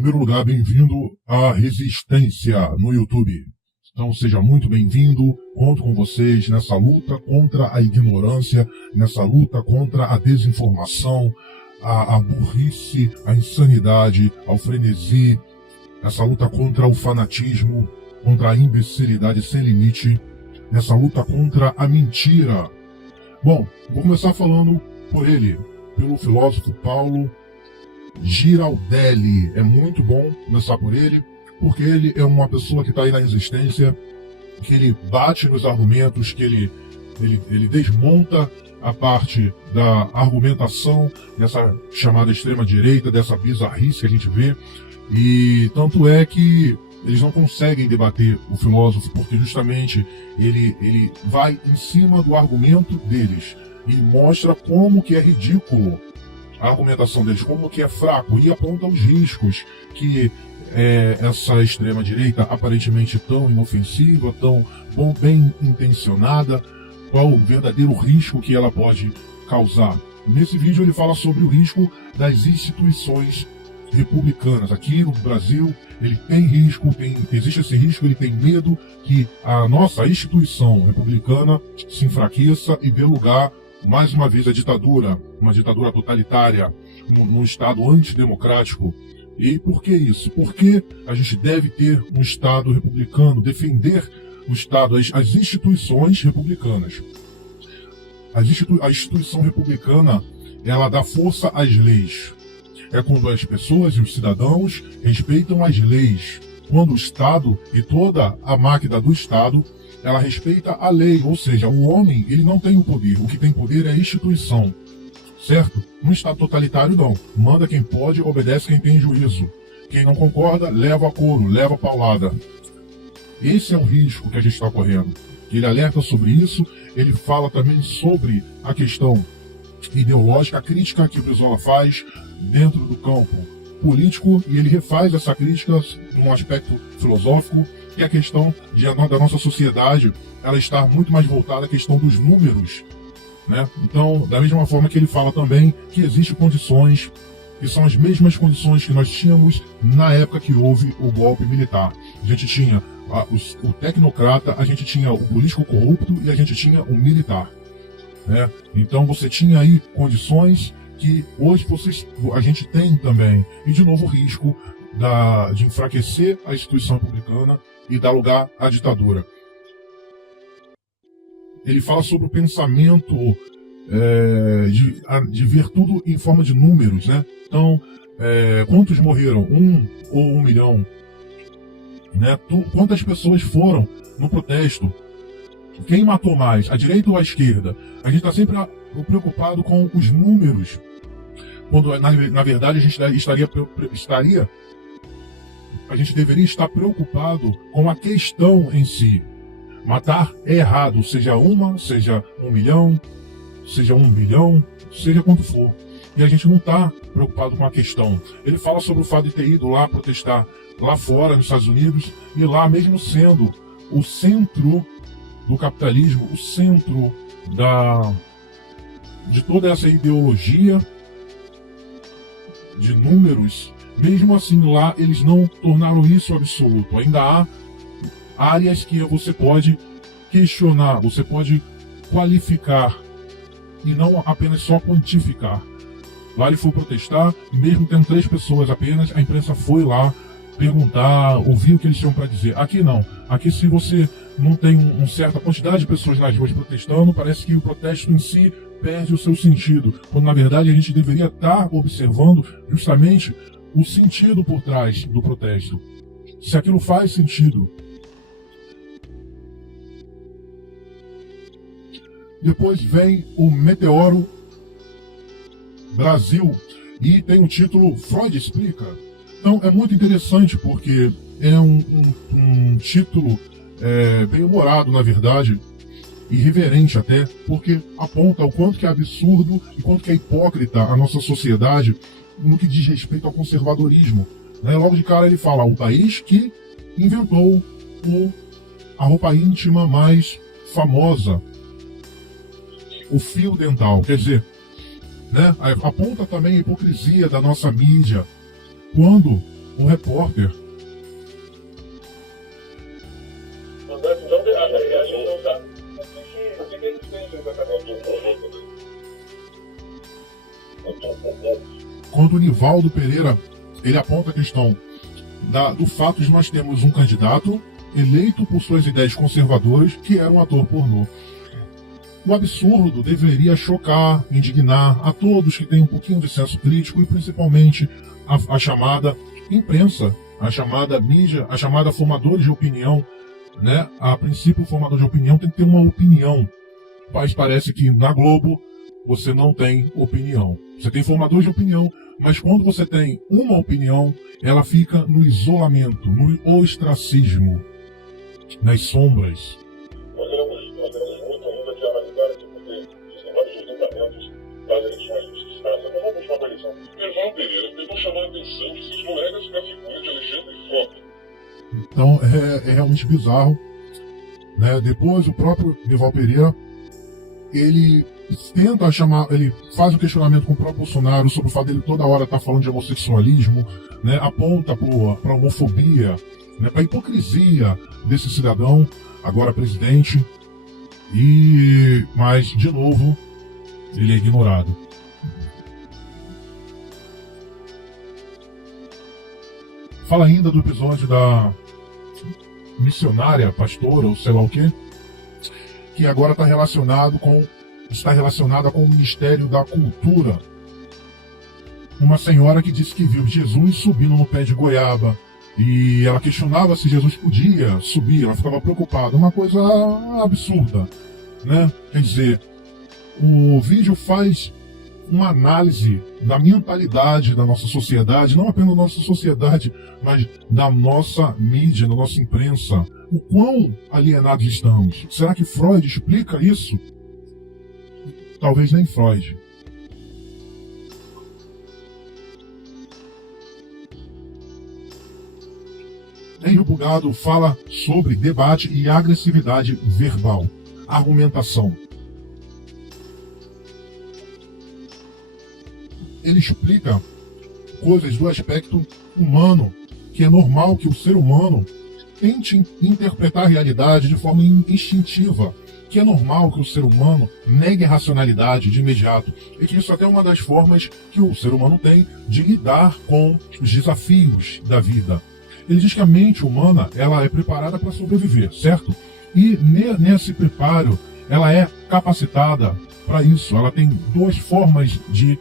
primeiro lugar, bem-vindo à Resistência no YouTube. Então seja muito bem-vindo, conto com vocês nessa luta contra a ignorância, nessa luta contra a desinformação, a burrice, a insanidade, ao frenesi, nessa luta contra o fanatismo, contra a imbecilidade sem limite, nessa luta contra a mentira. Bom, vou começar falando por ele, pelo filósofo Paulo Giraldelli. É muito bom começar por ele, porque ele é uma pessoa que está aí na resistência, que ele bate nos argumentos, que ele desmonta a parte da argumentação dessa chamada extrema-direita, dessa bizarrice que a gente vê, e tanto é que eles não conseguem debater o filósofo, porque justamente ele vai em cima do argumento deles e mostra como que é ridículo a argumentação deles, como que é fraco, e aponta os riscos que essa extrema-direita, aparentemente tão inofensiva, tão bem intencionada, qual o verdadeiro risco que ela pode causar. Nesse vídeo ele fala sobre o risco das instituições republicanas. Aqui no Brasil ele tem risco, existe esse risco, ele tem medo que a nossa instituição republicana se enfraqueça e dê lugar mais uma vez à ditadura, uma ditadura totalitária, num Estado antidemocrático. E por que isso? Porque a gente deve ter um Estado republicano, defender o Estado, as instituições republicanas. A instituição republicana, ela dá força às leis. É quando as pessoas e os cidadãos respeitam as leis. Quando o Estado e toda a máquina do Estado, ela respeita a lei, ou seja, o homem ele não tem o poder. O que tem poder é a instituição. Certo? Num Estado totalitário, não. Manda quem pode, obedece quem tem juízo. Quem não concorda, leva a couro, leva a paulada. Esse é o risco que a gente está correndo. Ele alerta sobre isso, ele fala também sobre a questão ideológica, a crítica que o Brizola faz dentro do campo político, e ele refaz essa crítica num aspecto filosófico, que é a questão da nossa sociedade ela estar muito mais voltada à questão dos números. Né? Então, da mesma forma que ele fala também que existem condições que são as mesmas condições que nós tínhamos na época que houve o golpe militar. A gente tinha o tecnocrata, a gente tinha o político corrupto e a gente tinha o militar. Né? Então você tinha aí condições que hoje a gente tem também. E de novo o risco de enfraquecer a instituição republicana e dar lugar à ditadura. Ele fala sobre o pensamento de ver tudo em forma de números, né? Então, quantos morreram? 1 ou 1 milhão? Né? Quantas pessoas foram no protesto? Quem matou mais? A direita ou a esquerda? A gente está sempre preocupado com os números, quando na verdade a gente deveria estar preocupado com a questão em si. Matar é errado, seja 1 milhão, seja 1 bilhão, seja quanto for. E a gente não está preocupado com a questão. Ele fala sobre o fato de ter ido lá protestar lá fora, nos Estados Unidos, e lá mesmo sendo o centro do capitalismo, o centro de toda essa ideologia de números, mesmo assim lá eles não tornaram isso absoluto. Ainda há áreas que você pode questionar, você pode qualificar e não apenas só quantificar. Lá ele foi protestar e mesmo tendo 3 pessoas apenas, a imprensa foi lá perguntar, ouvir o que eles tinham para dizer. Aqui não. Aqui se você não tem uma certa quantidade de pessoas nas ruas protestando, parece que o protesto em si perde o seu sentido, quando na verdade a gente deveria estar observando justamente o sentido por trás do protesto. Se aquilo faz sentido. Depois vem o Meteoro Brasil e tem o título Freud Explica. Então é muito interessante porque é um título bem humorado, na verdade, irreverente até, porque aponta o quanto que é absurdo e quanto que é hipócrita a nossa sociedade no que diz respeito ao conservadorismo. Né? Logo de cara ele fala, o país que inventou a roupa íntima mais famosa, o fio dental. Quer dizer, né, aponta também a hipocrisia da nossa mídia, quando o repórter quando o Nivaldo Pereira ele aponta a questão do fato de nós termos um candidato eleito por suas ideias conservadoras que era um ator pornô. O absurdo deveria chocar, indignar a todos que têm um pouquinho de senso crítico e principalmente a chamada imprensa, a chamada mídia, a chamada formadores de opinião, né? A princípio, o formador de opinião tem que ter uma opinião, mas parece que na Globo você não tem opinião. Você tem formador de opinião, mas quando você tem uma opinião, ela fica no isolamento, no ostracismo, nas sombras. Nós teremos muito ainda que analisar aqui, porque existem vários desdobramentos das eleições legislativas. Mas vamos para uma eleição. Nivaldo Pereira tentou chamar a atenção de seus colegas para a figura de Alexandre Frota. Então é realmente bizarro, né? Depois o próprio Nivaldo Pereira ele tenta chamar, ele faz um questionamento com o próprio Bolsonaro sobre o fato dele toda hora estar falando de homossexualismo, né? Aponta para a homofobia, né? Para a hipocrisia desse cidadão, agora presidente, mas de novo ele é ignorado. Fala ainda do episódio da missionária, pastora, ou sei lá o que agora está relacionada com o Ministério da Cultura. Uma senhora que disse que viu Jesus subindo no pé de goiaba e ela questionava se Jesus podia subir, ela ficava preocupada, uma coisa absurda, né? Quer dizer, o vídeo faz uma análise da mentalidade da nossa sociedade, não apenas da nossa sociedade, mas da nossa mídia, da nossa imprensa. O quão alienados estamos. Será que Freud explica isso? Talvez nem Freud. Henri Bugado fala sobre debate e agressividade verbal, argumentação. Ele explica coisas do aspecto humano, que é normal que o ser humano tente interpretar a realidade de forma instintiva, que é normal que o ser humano negue a racionalidade de imediato, e que isso até é uma das formas que o ser humano tem de lidar com os desafios da vida. Ele diz que a mente humana ela é preparada para sobreviver, certo? E nesse preparo ela é capacitada para isso. Ela tem duas formas de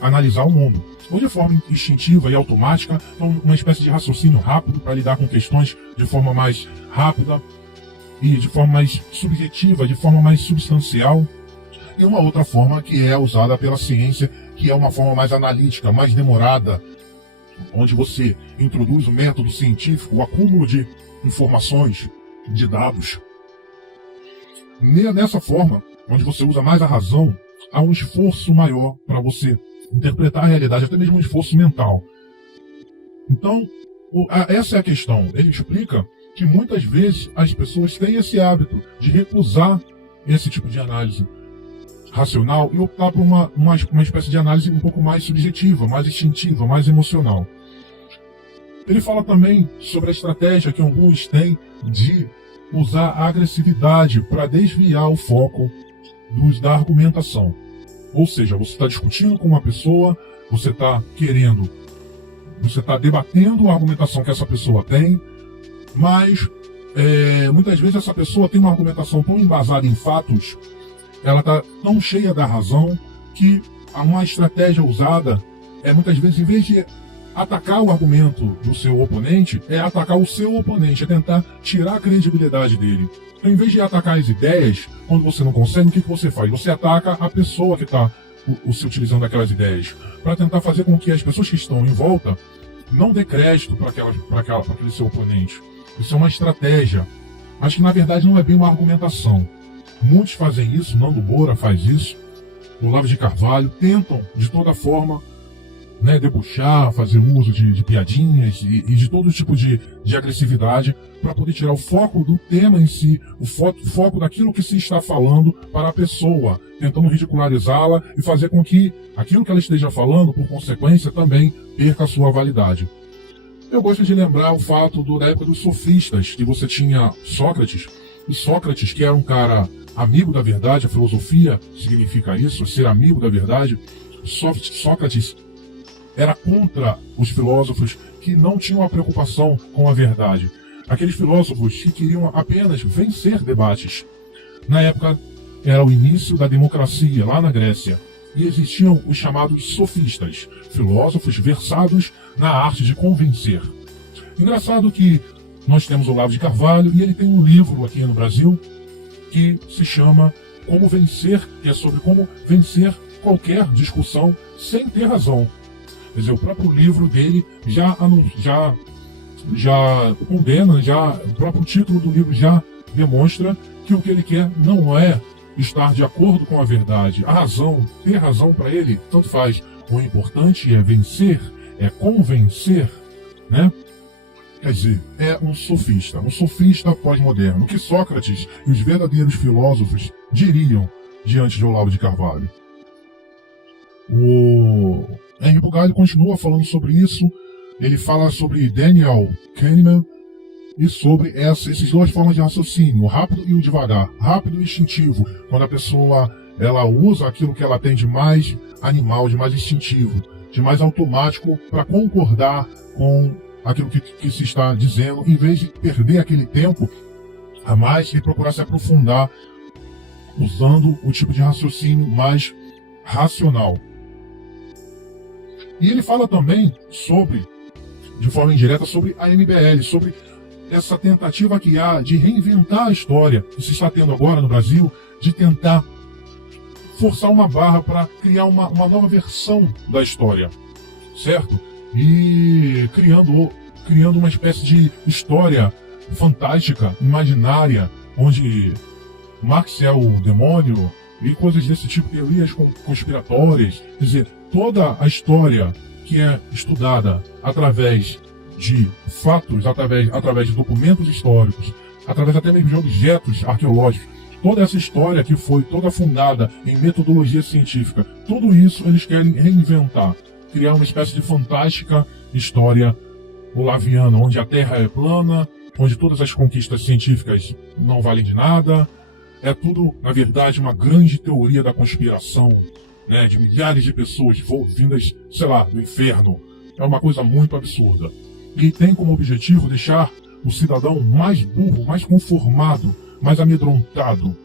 analisar o mundo. Ou de forma instintiva e automática, então uma espécie de raciocínio rápido para lidar com questões de forma mais rápida e de forma mais subjetiva, de forma mais substancial. E uma outra forma que é usada pela ciência, que é uma forma mais analítica, mais demorada, onde você introduz o método científico, o acúmulo de informações, de dados. Nessa forma, onde você usa mais a razão, há um esforço maior para você interpretar a realidade, até mesmo um esforço mental. Então, essa é a questão. Ele explica que muitas vezes as pessoas têm esse hábito de recusar esse tipo de análise racional e optar por uma espécie de análise um pouco mais subjetiva, mais instintiva, mais emocional. Ele fala também sobre a estratégia que alguns têm de usar a agressividade para desviar o foco da argumentação. Ou seja, você está discutindo com uma pessoa, você está debatendo a argumentação que essa pessoa tem, mas muitas vezes essa pessoa tem uma argumentação tão embasada em fatos, ela está tão cheia da razão, que uma estratégia usada é muitas vezes, em vez de atacar o argumento do seu oponente, é atacar o seu oponente, é tentar tirar a credibilidade dele. Então, em vez de atacar as ideias, quando você não consegue, o que você faz? Você ataca a pessoa que está se utilizando daquelas ideias, para tentar fazer com que as pessoas que estão em volta não dê crédito para aquele seu oponente. Isso é uma estratégia, mas que na verdade não é bem uma argumentação. Muitos fazem isso, Nando Moura faz isso, Olavo de Carvalho, tentam de toda forma debuxar, fazer uso de piadinhas e de todo tipo de agressividade para poder tirar o foco do tema em si, o foco daquilo que se está falando para a pessoa, tentando ridicularizá-la e fazer com que aquilo que ela esteja falando, por consequência, também perca a sua validade. Eu gosto de lembrar o fato da época dos sofistas, que você tinha Sócrates, e Sócrates, que era um cara amigo da verdade, a filosofia significa isso, ser amigo da verdade. Sócrates era contra os filósofos que não tinham a preocupação com a verdade. Aqueles filósofos que queriam apenas vencer debates. Na época, era o início da democracia, lá na Grécia. E existiam os chamados sofistas, filósofos versados na arte de convencer. Engraçado que nós temos o Olavo de Carvalho e ele tem um livro aqui no Brasil que se chama Como Vencer, que é sobre como vencer qualquer discussão sem ter razão. Quer dizer, o próprio livro dele já condena, o próprio título do livro já demonstra que o que ele quer não é estar de acordo com a verdade. A razão, ter razão para ele, tanto faz. O importante é vencer, é convencer, né? Quer dizer, é um sofista pós-moderno. O que Sócrates e os verdadeiros filósofos diriam diante de Olavo de Carvalho. O Henry Bugalho continua falando sobre isso. Ele fala sobre Daniel Kahneman e sobre essas duas formas de raciocínio, o rápido e o devagar. Rápido e instintivo, quando a pessoa ela usa aquilo que ela tem de mais animal, de mais instintivo, de mais automático para concordar com aquilo que se está dizendo, em vez de perder aquele tempo a mais e procurar se aprofundar usando o tipo de raciocínio mais racional. E ele fala também sobre, de forma indireta, sobre a MBL, sobre essa tentativa que há de reinventar a história que se está tendo agora no Brasil, de tentar forçar uma barra para criar uma nova versão da história, certo? E criando uma espécie de história fantástica, imaginária, onde Marx é o demônio e coisas desse tipo, teorias conspiratórias. Quer dizer, toda a história que é estudada através de fatos, através de documentos históricos, através até mesmo de objetos arqueológicos, toda essa história que foi toda fundada em metodologia científica, tudo isso eles querem reinventar, criar uma espécie de fantástica história olaviana, onde a Terra é plana, onde todas as conquistas científicas não valem de nada. É tudo, na verdade, uma grande teoria da conspiração, né, de milhares de pessoas vindas, sei lá, do inferno. É uma coisa muito absurda. E tem como objetivo deixar o cidadão mais burro, mais conformado, mais amedrontado.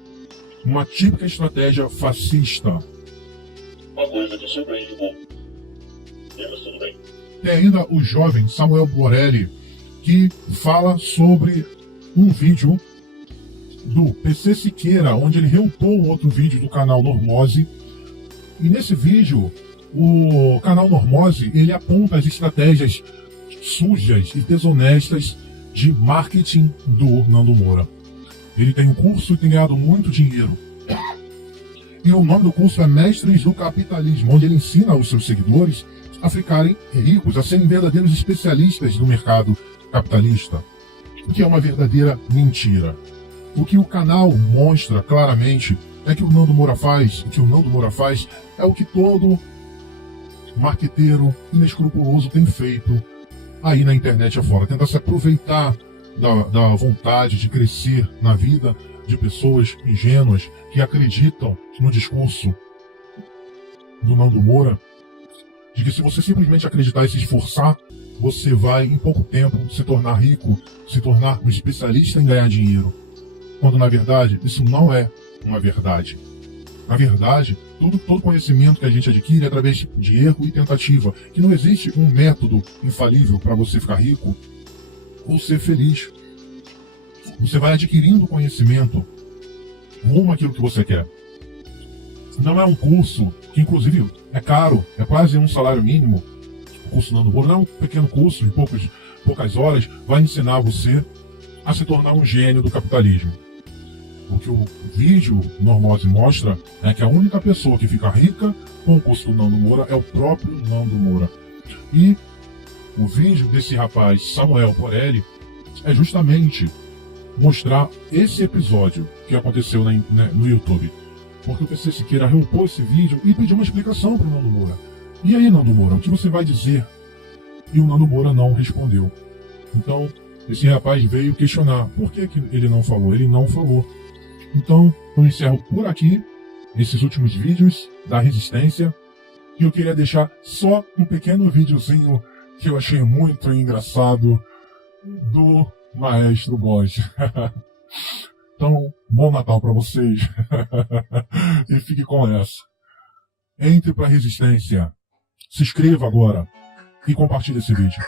Uma típica estratégia fascista. Uma coisa que surpreende um pouco. Mas tudo bem. Tem ainda o jovem Samuel Borelli, que fala sobre um vídeo do PC Siqueira, onde ele reupou um outro vídeo do canal Normose. E nesse vídeo, o canal Normose, ele aponta as estratégias sujas e desonestas de marketing do Nando Moura. Ele tem um curso e tem ganhado muito dinheiro. E o nome do curso é Mestres do Capitalismo, onde ele ensina os seus seguidores a ficarem ricos, a serem verdadeiros especialistas do mercado capitalista, o que é uma verdadeira mentira. O que o canal mostra claramente é que o Nando Moura faz, é o que todo marqueteiro inescrupuloso tem feito aí na internet afora, tentar se aproveitar da vontade de crescer na vida de pessoas ingênuas que acreditam no discurso do Nando Moura, de que se você simplesmente acreditar e se esforçar, você vai em pouco tempo se tornar rico, se tornar um especialista em ganhar dinheiro. Quando na verdade isso não é uma verdade. Na verdade, todo conhecimento que a gente adquire é através de erro e tentativa, que não existe um método infalível para você ficar rico ou ser feliz. Você vai adquirindo conhecimento rumo àquilo que você quer. Não é um curso que, inclusive, é caro, é quase um salário mínimo. O curso Nando Moura não é um pequeno curso de poucas horas, vai ensinar você a se tornar um gênio do capitalismo. O que o vídeo Normose mostra é que a única pessoa que fica rica com o curso do Nando Moura é o próprio Nando Moura. E o vídeo desse rapaz, Samuel Borelli, é justamente mostrar esse episódio que aconteceu no YouTube. Porque o PC Siqueira reupou esse vídeo e pediu uma explicação para o Nando Moura. E aí, Nando Moura, o que você vai dizer e o Nando Moura não respondeu. Então, esse rapaz veio questionar por que ele não falou. Ele não falou. Então, eu encerro por aqui esses últimos vídeos da Resistência. E eu queria deixar só um pequeno videozinho que eu achei muito engraçado do Maestro Góes. Então, bom Natal para vocês. E fique com essa. Entre para a Resistência. Se inscreva agora e compartilhe esse vídeo.